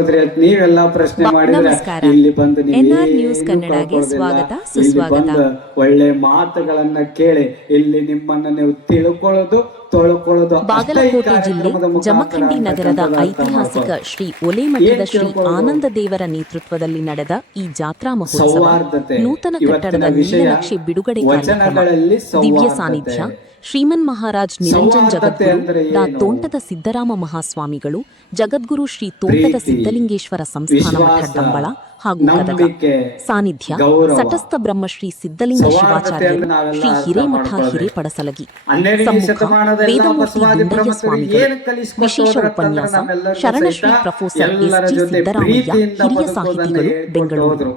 ಕಳ್ಕೊಳ್ಳೋದ್ರಿ ಅಂತ ನೀವೆಲ್ಲಾ ಪ್ರಶ್ನೆ ಮಾಡಿದ್ರೆ ನಮಸ್ಕಾರ. ಇಲ್ಲಿ ಬಂದು ನೀವು NR ನ್ಯೂಸ್ ಕನ್ನಡಗೆ ಸ್ವಾಗತ, ಇಲ್ಲಿ ಸುಸ್ವಾಗತ. ಬಂದು ಒಳ್ಳೆ ಮಾತುಗಳನ್ನ ಕೇಳಿ ಇಲ್ಲಿ ನಿಮ್ಮನ್ನ ನೀವು ತಿಳ್ಕೊಳ್ಳೋದು ತೊಳ್ಕೊಳ್ಳೋದು ಅಷ್ಟೇ ಈ ಬಾಗಲಕೋಟೆ ಜಿಲ್ಲೆ ಕಾರ್ಯಕ್ರಮದ ಮುಖಾಂತರ ಜಮಖಂಡಿ ನಗರದ ಅಂತಕ್ಕಂಥದ್ದು ಅರ್ಥ ಐತಿಹಾಸಿಕ ಮಾಡ್ಕೊಳ್ಳಿ. ಶ್ರೀ ಒಲೆಮಠದ ಏನ್ ಶ್ರೀ ತಿಳ್ಕೊಳ್ಳೋದು? ಆನಂದ ದೇವರ ನೇತೃತ್ವದಲ್ಲಿ ನಡೆದ ಈ ಜಾತ್ರಾ ಮಹೋತ್ಸವ ಸೌಹಾರ್ದತೆ ನೂತನ ಇವತ್ತಿನ ಕಟ್ಟಡದ ವಿಷಯ ನೀಲನಕ್ಷೆ ಬಿಡುಗಡೆ ಕಾರ್ಯಕ್ರಮ, ವಚನಗಳಲ್ಲಿ ದಿವ್ಯ ಸೌಹಾರ್ದತೆ. ಸಾನ್ನಿಧ್ಯ ಶ್ರೀಮನ್ ಮಹಾರಾಜ್ ನಿರಂಜನ್ ಸೌಹಾರ್ದತೆ ಜಗದ್ಗುರು ಅಂದ್ರೆ ಡಾ ಏನು? ತೋಂಟದ ಸಿದ್ದರಾಮ ಮಹಾಸ್ವಾಮಿಗಳು, ಜಗದ್ಗುರು ಶ್ರೀ ತೋಂಟದ ಪ್ರೀತಿ, ಸಿದ್ದಲಿಂಗೇಶ್ವರ ಸಂಸ್ಥಾನ ಮಠ ವಿಶ್ವಾಸ, ಡಂಬಳ ಹಾಗೂ ಗದಗ, ನಂಬಿಕೆ, ಸಾನ್ನಿಧ್ಯ ಗೌರವ. ಸಟಸ್ಥ ಬ್ರಹ್ಮಶ್ರೀ ಸಿದ್ದಲಿಂಗ ಸೌಹಾರ್ದತೆ ಶಿವಾಚಾರ್ಯರು, ಅಂದ್ರೆ ನಾವೆಲ್ಲ ಶ್ರೀ ಅರ್ಥ ಹಿರೇಮಠ ಮಾಡ್ಕೊಳ್ಬೇಕು. ಹಿರೇಪಡಸಲಗಿ, 12ನೇ ಸಮ್ಮುಖ ಶತಮಾನದ ಎಲ್ಲ ವೇದಮೂರ್ತಿ ಬಸವಾದಿ ದುಂಡಯ್ಯ ಪ್ರಮುಖರು ಸ್ವಾಮಿಗಳು, ಏನು ಕಲಿಸಿಕೊಟ್ಟರು ವಿಶೇಷ ಅಂತಂದ್ರೆ ಉಪನ್ಯಾಸ ನಮ್ಮೆಲ್ಲರಿಗೂ ಶರಣಶ್ರೀ ಸಹಿತ ಪ್ರೊಫೆಸರ್ ಎಲ್ಲರ ಎಸ್ ಜಿ ಜೊತೆ ಸಿದ್ದರಾಮಯ್ಯ, ಪ್ರೀತಿಯಿಂದ ಹಿರಿಯ ಬದುಕೋದನ್ನ ಸಾಹಿತಿಗಳು, ಹೇಳ್ಕೊಟ್ಟು ಬೆಂಗಳೂರು. ಹೋದ್ರು.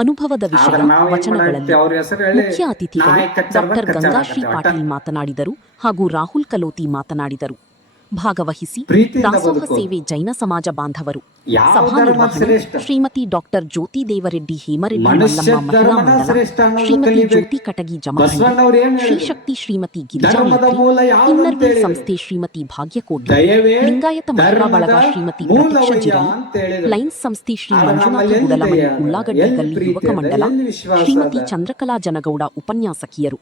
ಅನುಭವದ ವಿಷಯ ಆದ್ರೆ ನಾವು ಏನ್ ವಚನಗಳಲ್ಲಿ ಮಾಡ್ತೀವಿ, ಅವ್ರ ಹೆಸರು ಹೇಳಿ ಮುಖ್ಯ ಅತಿಥಿಗಳು ನಾಯಿ ಕಚ್ಚರ್ದ ಡಾಕ್ಟರ್ ಕಚ್ಚರ ಗಂಗಾಶ್ರೀ ಕಚ್ಚರ. ಪಾಟೀಲ್ ಮಾತನಾಡಿದರು ಹಾಗೂ ರಾಹುಲ್ ಕಲೋತಿ ಮಾತನಾಡಿದರು. ಭಾಗವಹಿಸಿ ಪ್ರೀತಿಯಿಂದ ದಾಸೋಹ ಬದುಕು. ಸೇವೆ ಜೈನ ಸಮಾಜ ಬಾಂಧವರು. ಯಾವ ಸಭಾ ಧರ್ಮ ನಿರ್ವಹಣೆ ಶ್ರೇಷ್ಠ? ಶ್ರೀಮತಿ ಡಾಕ್ಟರ್ ಜ್ಯೋತಿ ದೇವರೆಡ್ಡಿ ಹೇಮರೆಡ್ಡಿ ಮನುಷ್ಯ ಮಲ್ಲಮ್ಮ ಮಹಿಳಾ ಧರ್ಮನ ಮಂಡಲ, ಶ್ರೇಷ್ಠ ಅನ್ನೋದು ಶ್ರೀಮತಿ ಕಲಿಬೇಕು. ಜ್ಯೋತಿ ಕಟಗಿ ಜಮಖಂಡಿ, ಬಸವಣ್ಣವ್ರು ಏನ್ ಹೇಳಿದ್ರು? ಶ್ರೀಶಕ್ತಿ ಶ್ರೀಮತಿ ಗಿರಿಜಾ ಧರ್ಮದ ಮೈತ್ರಿ, ಮೂಲ ಯಾವುದು ಅಂತ ಇನ್ನರ್ವಿ ಹೇಳಿದ್ರು? ಸಂಸ್ಥೆ ಶ್ರೀಮತಿ ಭಾಗ್ಯಕೋಟಿ, ದಯವೇ ಲಿಂಗಾಯತ ಮಹಿಳಾ ಧರ್ಮದ ಬಳಗ ಶ್ರೀಮತಿ ಮೂಲವಯ್ಯ ಪ್ರತೀಕ್ಷಾ ಜಿರಲಿ, ಅಂತ ಹೇಳಿದ್ರು. ಲೈನ್ಸ್ ಸಂಸ್ಥೆ ಶ್ರೀ ಆದ್ರೆ ಮಂಜುನಾಥ ನಮ್ಮಲ್ಲಿ ಎಲ್ಲಿ ಗುಡಲಮನಿ ದಯ? ಉಳ್ಳಾಗಡ್ಡಿ ಎಲ್ಲಿ ಗಲ್ಲಿ ಪ್ರೀತಿ ಯುವಕ ಅದ? ಮಂಡಲ, ಎಲ್ಲಿ ವಿಶ್ವಾಸ ಶ್ರೀಮತಿ ಅದ? ಚಂದ್ರಕಲಾ ಜನಗೌಡ ಉಪನ್ಯಾಸಕಿಯರು,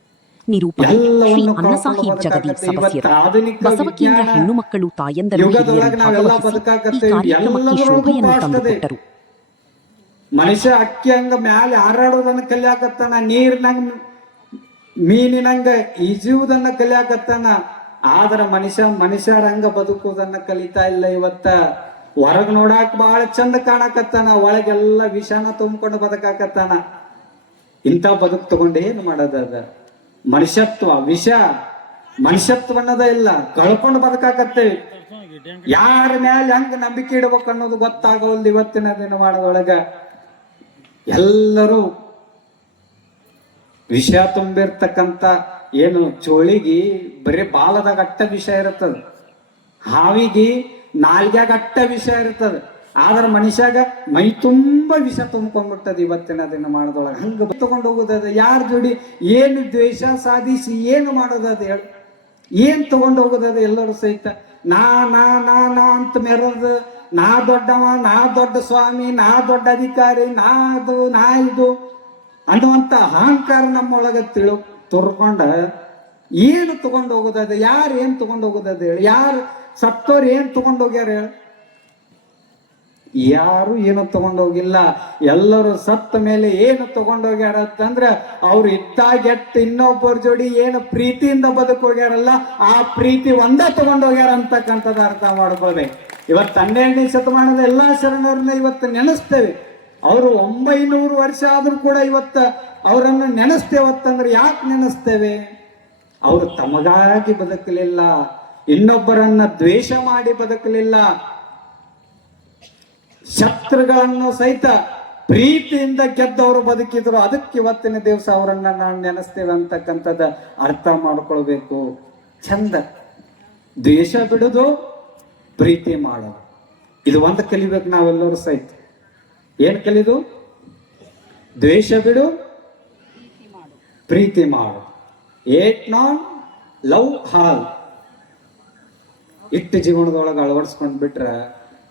ನಿರೂಪಣೆ ಎಲ್ಲವನ್ನು ಶ್ರೀ ಕಳ್ಕೊಂಡು ಅನ್ನಸಾಹೀಬ್ ಜಗದೀಪ್ ಬದುಕಾಕತ್ತೆ. ಸದಸ್ಯರು, ಇವತ್ತು ಆಧುನಿಕ ಬಸವ ಕೇಂದ್ರ ವಿಜ್ಞಾನ ಹೆಣ್ಣು ಮಕ್ಕಳು ತಾಯಂದರು ಯುಗದೊಳಗೆ ಹಿರಿಯರು ನಾವೆಲ್ಲ ಭಾಗವಹಿಸಿ ಈ ಬದುಕಾಕತ್ತೇವೆ. ಕಾರ್ಯಕ್ರಮಕ್ಕೆ ಎಲ್ಲದರೊಳಗೂ ಶೋಭೆಯನ್ನು ಪಾಠ ಅದೇ. ತಂದುಕೊಟ್ಟರು. ಮನುಷ್ಯ ಅಕ್ಕಿ ಹಂಗ ಮ್ಯಾಲೆ ಹಾರಾಡೋದನ್ನ ಕಲಿಯಾಕತ್ತಾನ, ನೀರಿನಂಗ ಮೀನಿನಂಗ ಈಜುವುದನ್ನ ಕಲಿಯಾಕತ್ತಾನ. ಆದ್ರ ಮನುಷ್ಯರಂಗ ಬದುಕುವುದನ್ನ ಕಲಿತಾ ಇಲ್ಲ. ಇವತ್ತ ಹೊರಗ್ ನೋಡಾಕ್ ಬಹಳ ಚಂದ ಕಾಣಕತ್ತಾನ, ಒಳಗೆಲ್ಲ ವಿಷಾನ ತುಂಬಿಕೊಂಡು ಬದುಕಾಕತ್ತಾನ. ಇಂಥ ಬದುಕು ತಗೊಂಡು ಏನ್ ಮಾಡೋದ? ಅದ ಮನುಷ್ಯತ್ವ ವಿಷ, ಮನುಷ್ಯತ್ವ ಅನ್ನೋದ ಇಲ್ಲ, ಕಳ್ಕೊಂಡು ಬದುಕಾಕತ್ತೇವಿ. ಯಾರ ಮ್ಯಾಲ ಹೆಂಗ ನಂಬಿಕೆ ಇಡ್ಬೇಕು ಅನ್ನೋದು ಗೊತ್ತಾಗವಲ್ದು. ಇವತ್ತಿನ ದಿನಮಾನದೊಳಗ ಎಲ್ಲರೂ ವಿಷ ತುಂಬಿರ್ತಕ್ಕಂಥ ಏನು ಚೋಳಿಗಿ ಬರೀ ಬಾಲದಾಗ ಅಟ್ಟ ವಿಷ ಇರುತ್ತದ, ಹಾವಿಗಿ ನಾಲ್ಗ್ಯಾಗ ಅಟ್ಟ ವಿಷ ಇರ್ತದ. ಆದ್ರ ಮನುಷ್ಯಾಗ ಮೈ ತುಂಬಾ ವಿಷ ತುಂಬ್ಕೊಂಡ್ಬಿಟ್ಟದ ಇವತ್ತಿನ ದಿನಮಾನದೊಳಗ. ಹಂಗ ತಗೊಂಡು ಹೋಗೋದದ ಯಾರ ಜೋಡಿ ಏನು ದ್ವೇಷ ಸಾಧಿಸಿ ಏನು ಮಾಡೋದದ ಹೇಳ? ಏನ್ ತಗೊಂಡು ಹೋಗೋದದ? ಎಲ್ಲರೂ ಸಹಿತ ನಾ ನಾ ನಾ ನಾ ಅಂತ ಮೆರದ, ನಾ ದೊಡ್ಡವ, ನಾ ದೊಡ್ಡ ಸ್ವಾಮಿ, ನಾ ದೊಡ್ಡ ಅಧಿಕಾರಿ, ನಾ ಅದು ನಾ ಇದು ಅನ್ನುವಂತ ಅಹಂಕಾರ ನಮ್ಮೊಳಗ ತುರ್ಕೊಂಡ ಏನು ತಗೊಂಡು ಹೋಗೋದದ? ಯಾರು ಏನ್ ತಗೊಂಡು ಹೋಗೋದದ ಹೇಳಿ? ಯಾರು ಸತ್ತೋರು ಏನ್ ತಗೊಂಡು ಹೋಗ್ಯಾರ ಹೇಳ? ಯಾರು ಏನು ತಗೊಂಡೋಗಿಲ್ಲ. ಎಲ್ಲರೂ ಸತ್ತ ಮೇಲೆ ಏನು ತಗೊಂಡೋಗ್ಯಾರ ಅಂತಂದ್ರ ಅವ್ರು ಇದ್ದಾಗೆಟ್ಟ ಇನ್ನೊಬ್ಬರ ಜೋಡಿ ಏನು ಪ್ರೀತಿಯಿಂದ ಬದುಕೋಗ್ಯಾರಲ್ಲ, ಆ ಪ್ರೀತಿ ಒಂದ ತಗೊಂಡೋಗ್ಯಾರ ಅಂತಕ್ಕಂಥದ್ದು ಅರ್ಥ ಮಾಡ್ಕೊಳ್ಬೇಕು. ಇವತ್ತು 12ನೇ ಶತಮಾನದ ಎಲ್ಲಾ ಶರಣರನ್ನ ಇವತ್ತು ನೆನೆಸ್ತೇವೆ. ಅವರು 900 ವರ್ಷ ಆದ್ರೂ ಕೂಡ ಇವತ್ತ ಅವರನ್ನು ನೆನೆಸ್ತೇವತ್ತಂದ್ರೆ ಯಾಕೆ ನೆನೆಸ್ತೇವೆ? ಅವರು ತಮಗಾಗಿ ಬದುಕಲಿಲ್ಲ, ಇನ್ನೊಬ್ಬರನ್ನ ದ್ವೇಷ ಮಾಡಿ ಬದುಕಲಿಲ್ಲ, ಶತ್ರುಗಳನ್ನು ಸಹಿತ ಪ್ರೀತಿಯಿಂದ ಗೆದ್ದವರು ಬದುಕಿದ್ರು. ಅದಕ್ಕೆ ಇವತ್ತಿನ ದಿವಸ ಅವರನ್ನ ನಾವು ನೆನೆಸ್ತೇವೆ ಅಂತಕ್ಕಂಥದ್ದು ಅರ್ಥ ಮಾಡ್ಕೊಳ್ಬೇಕು. ಚಂದ ದ್ವೇಷ ಬಿಡುದು, ಪ್ರೀತಿ ಮಾಡೋದು, ಇದು ಒಂದು ಕಲಿಬೇಕು ನಾವೆಲ್ಲರೂ ಸಹಿತ. ಏನ್ ಕಲಿದು? ದ್ವೇಷ ಬಿಡು, ಪ್ರೀತಿ ಮಾಡು. ಏಟ್ ನಾನ್ ಲವ್ ಹಾಲ್ ಇಟ್ಟು ಜೀವನದೊಳಗೆ ಅಳವಡಿಸ್ಕೊಂಡ್ ಬಿಟ್ರ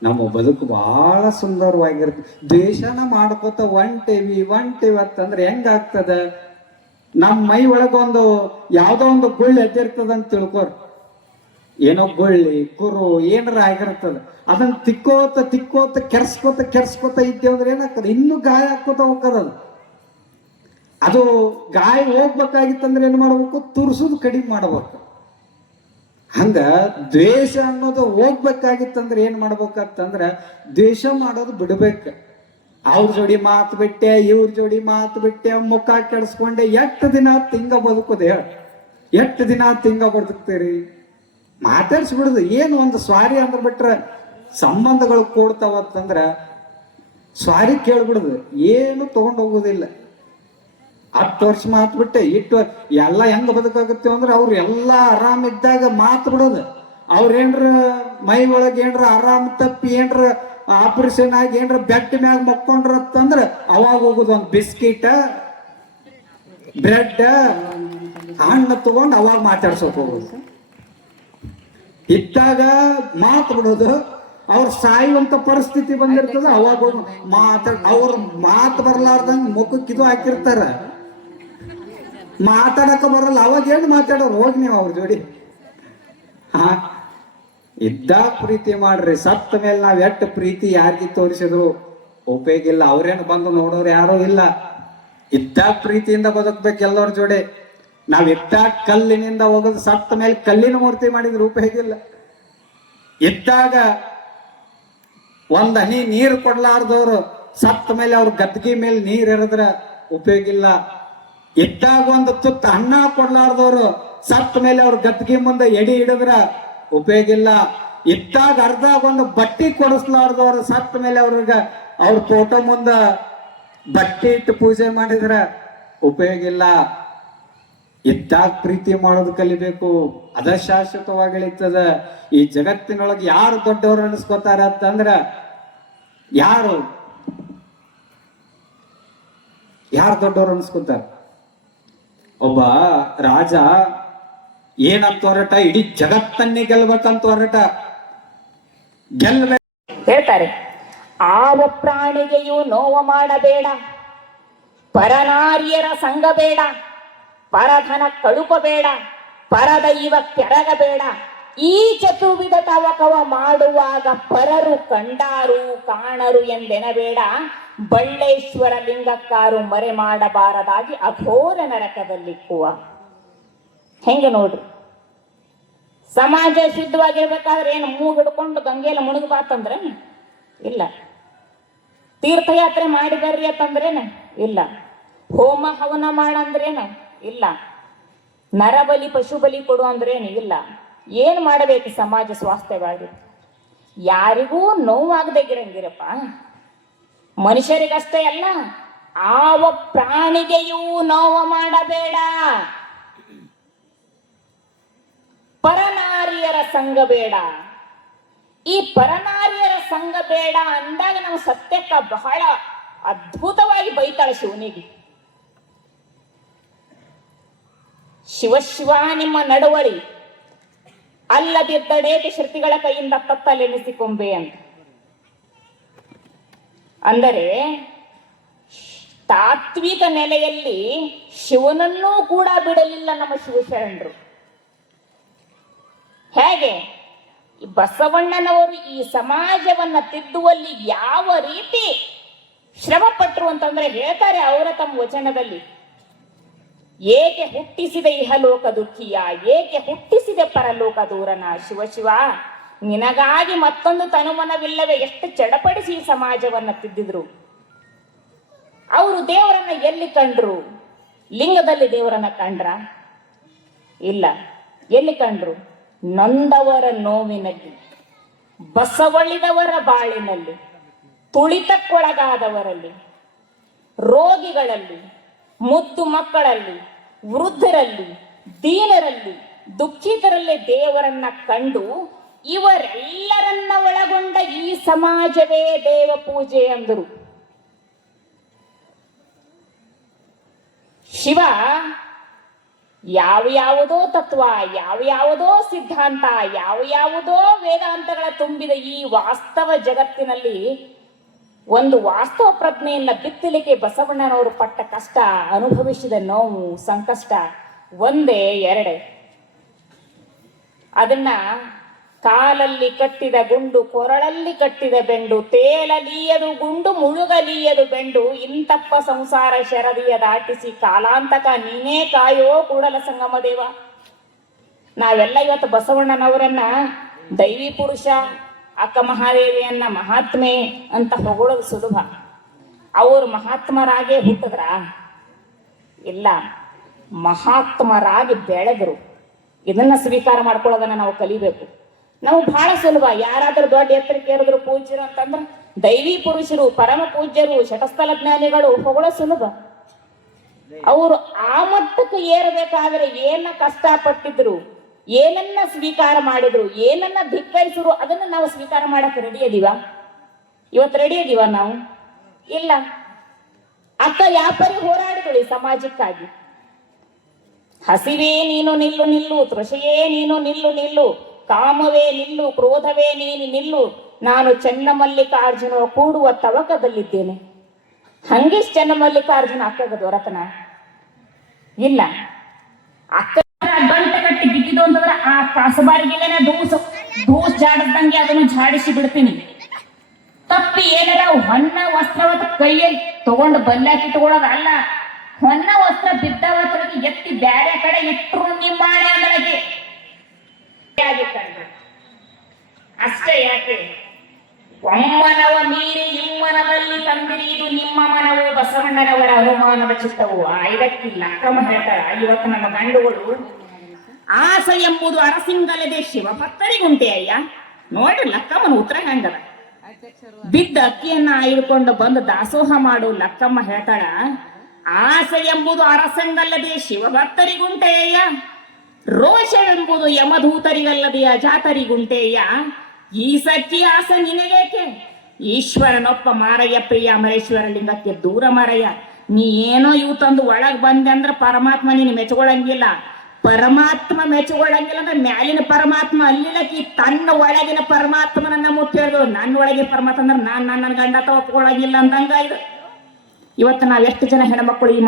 ನಮ್ಮ ಬದುಕು ಬಹಳ ಸುಂದರವಾಗಿರುತ್ತೆ. ದ್ವೇಷನ ಮಾಡ್ಕೋತ ಒಂಟೇವಿ ಅಂತಂದ್ರೆ ಹೆಂಗಾಗ್ತದ? ನಮ್ಮ ಮೈ ಒಳಗೊಂದು ಯಾವ್ದೋ ಒಂದು ಗುಳ್ಳಿ ಎದ್ದಿರ್ತದ ಅಂತ ತಿಳ್ಕೋರ್. ಏನೋ ಗುಳ್ಳಿ ಕುರು ಏನಾರ ಆಗಿರ್ತದ, ಅದನ್ನ ತಿಕ್ಕೋತ ಕೆರ್ಸ್ಕೋತ ಇದ್ದೇವಂದ್ರೆ ಏನಾಗ್ತದೆ? ಇನ್ನೂ ಗಾಯ ಹಾಕೋತ ಹೋಗ್ತದ. ಅದು ಗಾಯ ಹೋಗ್ಬೇಕಾಗಿತ್ತಂದ್ರೆ ಏನ್ ಮಾಡ್ಬೇಕು? ತುರ್ಸುದು ಕಡಿಮೆ ಮಾಡ್ಬೇಕು. ಹಂಗ ದ್ವೇಷ ಅನ್ನೋದು ಹೋಗ್ಬೇಕಾಗಿತ್ತಂದ್ರೆ ಏನ್ ಮಾಡ್ಬೇಕಂತಂದ್ರ ದ್ವೇಷ ಮಾಡೋದು ಬಿಡ್ಬೇಕು. ಅವ್ರ ಜೋಡಿ ಮಾತು ಬಿಟ್ಟೆ, ಇವ್ರ ಜೋಡಿ ಮಾತು ಬಿಟ್ಟೆ, ಮುಖ ಕೆಡಿಸ್ಕೊಂಡೆ ಎಷ್ಟು ದಿನ ತಿಂಗ ಬದುಕುದು ಹೇಳ? ಎಷ್ಟು ದಿನ ತಿಂಗ ಬದುಕ್ತೀರಿ? ಮಾತಾಡ್ಸ್ಬಿಡುದು. ಏನು ಒಂದು ಸ್ವಾರಿ ಅಂದ್ರ ಬಿಟ್ರೆ ಸಂಬಂಧಗಳು ಕೂಡ್ತಾವತ್ತಂದ್ರ ಸ್ವಾರಿ ಕೇಳ್ಬಿಡುದು, ಏನು ತಗೊಂಡು ಹೋಗುದಿಲ್ಲ. 10 ವರ್ಷ ಮಾತು ಬಿಟ್ಟೆ ಇಟ್ಟು ಎಲ್ಲ ಹೆಂಗ ಬದುಕಾಗತ್ತೆ ಅಂದ್ರೆ ಅವ್ರು ಎಲ್ಲ ಆರಾಮಿದ್ದಾಗ ಮಾತು ಬಿಡೋದು. ಅವ್ರೇನ್ರ ಮೈ ಒಳಗೆ ಏನ್ರ ಆರಾಮ್ ತಪ್ಪಿ ಏನ್ರ ಆಪರೇಷನ್ ಆಗಿ ಏನ್ರ ಬೆಡ್ ಮ್ಯಾಗ ಮಕ್ಕೊಂಡ್ರತ್ತಂದ್ರ ಅವಾಗ ಹೋಗುದು ಒಂದು ಬಿಸ್ಕಿಟ್ ಬ್ರೆಡ್ ಹಣ್ಣು ತಗೊಂಡು ಅವಾಗ ಮಾತಾಡ್ಸೋಕ್ ಹೋಗುದು. ಇದ್ದಾಗ ಮಾತು ಬಿಡೋದು, ಅವ್ರ ಸಾಯುವಂತ ಪರಿಸ್ಥಿತಿ ಬಂದಿರ್ತದ. ಅವಾಗ ಅವ್ರ ಮಾತು ಬರ್ಲಾರ್ದಂಗ ಮುಖಕ್ಕೆ ಇದು ಹಾಕಿರ್ತಾರ, ಮಾತಾಡಕ ಬರಲ್ಲ. ಅವಾಗ ಏನು ಮಾತಾಡೋರು? ಹೋಗಿ ನೀವು ಅವ್ರ ಜೋಡಿ. ಹಾ, ಇದ್ದಾಗ ಪ್ರೀತಿ ಮಾಡ್ರಿ. ಸತ್ತ ಮೇಲೆ ನಾವ್ ಎಷ್ಟು ಪ್ರೀತಿ ಯಾರಿಗೆ ತೋರಿಸಿದ್ರು ಉಪಯೋಗ ಇಲ್ಲ. ಅವ್ರೇನು ಬಂದು ನೋಡೋರು ಯಾರು ಇಲ್ಲ. ಇದ್ದಾಗ ಪ್ರೀತಿಯಿಂದ ಬದುಕ್ಬೇಕು ಎಲ್ಲರ ಜೋಡಿ. ನಾವ್ ಇದ್ದಾಗ ಕಲ್ಲಿನಿಂದ ಹೋಗೋದು, ಸತ್ತ ಮೇಲೆ ಕಲ್ಲಿನ ಮೂರ್ತಿ ಮಾಡಿದ್ರೆ ಉಪಯೋಗ ಇಲ್ಲ. ಇದ್ದಾಗ ಒಂದ್ ಹನಿ ನೀರು ಕೊಡ್ಲಾರ್ದವ್ರು ಸತ್ತ ಮೇಲೆ ಅವ್ರ ಗದ್ಗಿ ಮೇಲೆ ನೀರ್ ಎರೆದ್ರ ಉಪಯೋಗ ಇಲ್ಲ. ಇದ್ದಾಗ ಒಂದು ತುತ್ತ ಅನ್ನ ಕೊಡ್ಲಾರ್ದವ್ರು ಸತ್ತ ಮೇಲೆ ಅವ್ರ ಗದ್ಗಿ ಮುಂದೆ ಎಡಿ ಹಿಡಿದ್ರ ಉಪಯೋಗ ಇಲ್ಲ. ಇದ್ದಾಗ ಅರ್ಧಾಗ ಒಂದು ಬಟ್ಟಿ ಕೊಡಿಸ್ಲಾರ್ದವ್ರು ಸತ್ತ ಮೇಲೆ ಅವ್ರ ಫೋಟೋ ಮುಂದ ಬಟ್ಟೆ ಇಟ್ಟು ಪೂಜೆ ಮಾಡಿದ್ರ ಉಪಯೋಗ ಇಲ್ಲ. ಇದ್ದಾಗ ಪ್ರೀತಿ ಮಾಡೋದು ಕಲಿಬೇಕು. ಅದ ಶಾಶ್ವತವಾಗಿ ಇಳಿತದ. ಈ ಜಗತ್ತಿನೊಳಗೆ ಯಾರು ದೊಡ್ಡವರು ಅನಿಸ್ಕೋತಾರ ಅಂತಂದ್ರ ಯಾರು ದೊಡ್ಡವರು ಅನಿಸ್ಕೋತಾರ? ಒಬ್ಬ ರಾಜ ಏನಂತ ಹೊರಟ, ಇಡೀ ಜಗತ್ತನ್ನೇ ಗೆಲ್ಬೇಕಂತ ಹೊರಟ. ಹೇಳ್ತಾರೆ, ಆವ ಪ್ರಾಣಿಗೆಯೂ ನೋವು ಮಾಡಬೇಡ, ಪರನಾರ್ಯರ ಸಂಗ ಬೇಡ, ಪರಧನ ಕಳುಪಬೇಡ, ಪರದೈವ ಕೆರಗಬೇಡ. ಈ ಚತುರ್ವಿಧ ತವಕವ ಮಾಡುವಾಗ ಪರರು ಕಂಡಾರು ಕಾಣರು ಎಂದೆನಬೇಡ. ಬಳ್ಳೇಶ್ವರ ಲಿಂಗಕ್ಕಾರು ಮರೆ ಮಾಡಬಾರದಾಗಿ ಅಘೋರ ನರಕದಲ್ಲಿಕ್ಕುವ. ಹೆಂಗೆ ನೋಡ್ರಿ, ಸಮಾಜ ಶುದ್ಧವಾಗಿರ್ಬೇಕಾದ್ರೆ ಏನು ಮೂಗು ಹಿಡ್ಕೊಂಡು ಗಂಗೆಲ್ಲ ಮುಳುಗಬಾತಂದ್ರೆ ಇಲ್ಲ. ತೀರ್ಥಯಾತ್ರೆ ಮಾಡಿ ಬರ್ರಿ ಅಂತಂದ್ರೇನ ಇಲ್ಲ. ಹೋಮ ಹವನ ಮಾಡಂದ್ರೇನ ಇಲ್ಲ. ನರಬಲಿ ಪಶುಬಲಿ ಕೊಡು ಅಂದ್ರೇನು ಇಲ್ಲ. ಏನ್ ಮಾಡಬೇಕು ಸಮಾಜ ಸ್ವಾಸ್ಥ್ಯವಾಗಿ? ಯಾರಿಗೂ ನೋವಾಗದೇಗಿರಂಗಿರಪ್ಪ. ಮನುಷ್ಯರಿಗಷ್ಟೇ ಅಲ್ಲ, ಆವ ಪ್ರಾಣಿಗೆಯೂ ನೋವು ಮಾಡಬೇಡ, ಪರನಾರಿಯರ ಸಂಘ ಬೇಡ. ಈ ಪರನಾರಿಯರ ಸಂಘ ಬೇಡ ಅಂದಾಗ ನಾವು ಸತ್ಯಕ್ಕ ಬಹಳ ಅದ್ಭುತವಾಗಿ ಬೈತಾಳೆ ಶಿವನಿಗೆ. ಶಿವ ನಿಮ್ಮ ನಡವಳಿ ಅಲ್ಲದಿದ್ದಡೇಕೆ ಶ್ರುತಿಗಳ ಕೈಯಿಂದ ತತ್ತಲೆನಿಸಿಕೊಂಬೆ ಅಂತ. ಅಂದರೆ ತಾತ್ವಿಕ ನೆಲೆಯಲ್ಲಿ ಶಿವನನ್ನೂ ಕೂಡ ಬಿಡಲಿಲ್ಲ ನಮ್ಮ ಶಿವಶರಣರು. ಹೇಗೆ ಬಸವಣ್ಣನವರು ಈ ಸಮಾಜವನ್ನ ತಿದ್ದುವಲ್ಲಿ ಯಾವ ರೀತಿ ಶ್ರಮ ಪಟ್ಟರು ಅಂತಂದ್ರೆ ಹೇಳ್ತಾರೆ ಅವರ ತಮ್ಮ ವಚನದಲ್ಲಿ. ಏಕೆ ಹುಟ್ಟಿಸಿದೆ ಇಹಲೋಕ ದುಃಖಿಯ, ಏಕೆ ಹುಟ್ಟಿಸಿದೆ ಪರಲೋಕ ದೂರನ. ಶಿವ ನಿನಗಾಗಿ ಮತ್ತೊಂದು ತನುಮನವಿಲ್ಲವೇ? ಎಷ್ಟು ಚಡಪಡಿಸಿ ಈ ಸಮಾಜವನ್ನ ತಿದ್ದಿದ್ರು. ಅವರು ದೇವರನ್ನ ಎಲ್ಲಿ ಕಂಡ್ರು? ಲಿಂಗದಲ್ಲಿ ದೇವರನ್ನ ಕಂಡ್ರ? ಇಲ್ಲ. ಎಲ್ಲಿ ಕಂಡ್ರು? ನೊಂದವರ ನೋವಿನಲ್ಲಿ, ಬಸವಳಿದವರ ಬಾಳಿನಲ್ಲಿ, ತುಳಿತಕ್ಕೊಳಗಾದವರಲ್ಲಿ, ರೋಗಿಗಳಲ್ಲಿ, ಮುದ್ದು ಮಕ್ಕಳಲ್ಲಿ, ವೃದ್ಧರಲ್ಲಿ, ದೀನರಲ್ಲಿ, ದುಃಖಿತರಲ್ಲಿ ದೇವರನ್ನ ಕಂಡು ಇವರೆಲ್ಲರನ್ನ ಒಳಗೊಂಡ ಈ ಸಮಾಜವೇ ದೇವ ಪೂಜೆ ಅಂದರು. ಶಿವ ಯಾವುದೋ ತತ್ವ, ಯಾವುದೋ ಸಿದ್ಧಾಂತ, ಯಾವುದೋ ವೇದಾಂತಗಳ ತುಂಬಿದ ಈ ವಾಸ್ತವ ಜಗತ್ತಿನಲ್ಲಿ ಒಂದು ವಾಸ್ತವ ಪ್ರಜ್ಞೆಯನ್ನ ಬಿತ್ತಲಿಕ್ಕೆ ಬಸವಣ್ಣನವರು ಪಟ್ಟ ಕಷ್ಟ, ಅನುಭವಿಸಿದ ನೋವು, ಸಂಕಷ್ಟ ಒಂದೇ ಎರಡೇ. ಅದನ್ನ ಕಾಲಲ್ಲಿ ಕಟ್ಟಿದ ಗುಂಡು, ಕೊರಳಲ್ಲಿ ಕಟ್ಟಿದ ಬೆಂಡು, ತೇಲಲೀಯದು ಗುಂಡು, ಮುಳುಗಲೀಯದು ಬೆಂಡು, ಇಂತಪ್ಪ ಸಂಸಾರ ಶರದಿಯ ದಾಟಿಸಿ ಕಾಲಾಂತಕ ನೀನೇ ಕಾಯೋ ಕೂಡಲ ಸಂಗಮ ದೇವ. ನಾವೆಲ್ಲ ಇವತ್ತು ಬಸವಣ್ಣನವರನ್ನ ದೈವಿ ಪುರುಷ, ಅಕ್ಕ ಮಹಾದೇವಿಯನ್ನ ಮಹಾತ್ಮೆ ಅಂತ ಹೊಗಳೋದು ಸುಲಭ. ಅವರು ಮಹಾತ್ಮರಾಗೇ ಹುಟ್ಟಿದ್ರ? ಇಲ್ಲ, ಮಹಾತ್ಮರಾಗಿ ಬೆಳೆದ್ರು. ಇದನ್ನ ಸ್ವೀಕಾರ ಮಾಡ್ಕೊಳ್ಳೋದನ್ನ ನಾವು ಕಲಿಬೇಕು. ನಾವು ಬಹಳ ಸುಲಭ. ಯಾರಾದ್ರೂ ದೊಡ್ಡ ಎತ್ತರಕ್ಕೆ ಏರಿದ್ರು ಪೂಜ್ಯರು ಅಂತಂದ್ರೆ ದೈವಿ ಪುರುಷರು, ಪರಮ ಪೂಜ್ಯರು, ಶಟಸ್ಥಲ ಜ್ಞಾನಿಗಳು ಹೊಗಳೋ ಸುಲಭ. ಅವರು ಆ ಮಟ್ಟಕ್ಕೆ ಏರಬೇಕಾದ್ರೆ ಏನ ಕಷ್ಟಪಟ್ಟಿದ್ರು, ಏನನ್ನ ಸ್ವೀಕಾರ ಮಾಡಿದ್ರು, ಏನನ್ನ ಧಿಕ್ಕರಿಸಿದ್ರು, ಅದನ್ನ ನಾವು ಸ್ವೀಕಾರ ಮಾಡಕ್ ರೆಡಿ ಅದೀವ? ಇವತ್ತು ರೆಡಿ ಅದೀವ ನಾವು? ಇಲ್ಲ. ಅಕ್ಕ ಯಾಪರಿ ಹೋರಾಡಿದಳು ಈ ಸಮಾಜಕ್ಕಾಗಿ. ಹಸಿವೇ ನೀನು ನಿಲ್ಲು ನಿಲ್ಲು, ತೃಷೆಯೇ ನೀನು ನಿಲ್ಲು ನಿಲ್ಲು, ಕಾಮವೇ ನಿಲ್ಲು, ಕ್ರೋಧವೇ ನೀನು ನಿಲ್ಲು, ನಾನು ಚನ್ನಮಲ್ಲಿಕಾರ್ಜುನ ಕೂಡುವ ತವಕದಲ್ಲಿದ್ದೇನೆ. ಹಂಗೇಶ್ ಚನ್ನಮಲ್ಲಿಕಾರ್ಜುನ ಅಕ್ಕಗ ದೊರಕನ ಇಲ್ಲ. ಅಕ್ಕ ಗಂಟೆ ಕಟ್ಟಿ ಬಿದ್ದಿದ್ದು ಅಂತಂದ್ರೆ ಆ ಕಸಬಾರಿಗೆಲ್ಲ ದೂಸ್ ಜಾಡದಂಗೆ ಅದನ್ನು ಜಾಡಿಸಿ ಬಿಡ್ತೀನಿ. ತಪ್ಪಿ ಏನಾರ ಹೊನ್ನ ವಸ್ತ್ರವತ್ತ ಕೈಯಲ್ಲಿ ತಗೊಂಡು ಬಲ್ಲಾಕಿಟ್ಕೊಳ್ಳೋದು ಅಲ್ಲ. ಹೊನ್ನ ವಸ್ತ್ರ ಬಿದ್ದವತ್ರಿಗೆ ಎತ್ತಿ ಬ್ಯಾರೆ ಕಡೆ ಇಟ್ಟರು ನಿಮ್ಮಾಣೆ ಅನ್ನೋಗೆ ಅಷ್ಟೇ. ಯಾಕೆ ಒಮ್ಮನವ ಮೀರಿ ಇಮ್ಮನದಲ್ಲಿ ತಂದಿರಿ, ಇದು ನಿಮ್ಮ ಮನವು ಬಸವಣ್ಣನವರ ಅನುಮಾನದ ಚಿತ್ತವು. ಇದಕ್ಕಿಲ್ಲ ಅಕ್ರಮ ಹೇಳ್ತಾರ. ಇವತ್ತು ನಮ್ಮ ಗಂಡುಗಳು ಆಸೆ ಎಂಬುದು ಅರಸಿಂಗಲದೆ ಶಿವ ಭಕ್ತರಿಗುಂಟೆ ಅಯ್ಯ. ನೋಡ್ರಿ ಲಕ್ಕಮ್ಮನ ಉತ್ತರ ಹೆಂಗದ. ಬಿದ್ದ ಅಕ್ಕಿಯನ್ನ ಹಿಡ್ಕೊಂಡು ಬಂದು ದಾಸೋಹ ಮಾಡು ಲಕ್ಕಮ್ಮ ಹೇಳ್ತಾಳ, ಆಸೆ ಎಂಬುದು ಅರಸಂಗಲ್ಲದೆ ಶಿವಭಕ್ತರಿಗುಂಟೆಯ್ಯ, ರೋಷವೆಂಬುದು ಯಮಧೂತರಿಗಲ್ಲದೆಯ ಜಾತರಿಗುಂಟೆಯ್ಯ. ಈ ಸಚ್ಚಿ ಆಸೆ ನಿನಗೇಕೆ? ಈಶ್ವರನೊಪ್ಪ ಮಾರಯ್ಯ ಪ್ರಿಯ ಮಹೇಶ್ವರ ಲಿಂಗಕ್ಕೆ ದೂರ ಮಾರಯ್ಯ. ನೀ ಏನೋ ಇವು ತಂದು ಒಳಗ್ ಬಂದೆ ಅಂದ್ರೆ ಪರಮಾತ್ಮ ನೀನು ಮೆಚ್ಕೊಳಂಗಿಲ್ಲ. ಪರಮಾತ್ಮ ಮೆಚ್ಕೊಳಂಗಿಲ್ಲ ಅಂದ್ರೆ ಮ್ಯಾಲಿನ ಪರಮಾತ್ಮ ಅಲ್ಲಿಲ್ಲಕಿ ತನ್ನ ಒಳಗಿನ ಪರಮಾತ್ಮನನ್ನ ಮುಟ್ಟಿರೋದು. ನನ್ನ ಒಳಗಿನ ಪರಮಾತ್ಮ ಅಂದ್ರೆ ನಾನು ನನ್ನ ಗಂಡ ಒಪ್ಕೊಳಂಗಿಲ್ಲ ಅಂದಂಗ ಇದು. ಇವತ್ತು ನಾವ್ ಎಷ್ಟು ಜನ ಹೆಣ್ಮಕ್ಳು ಈ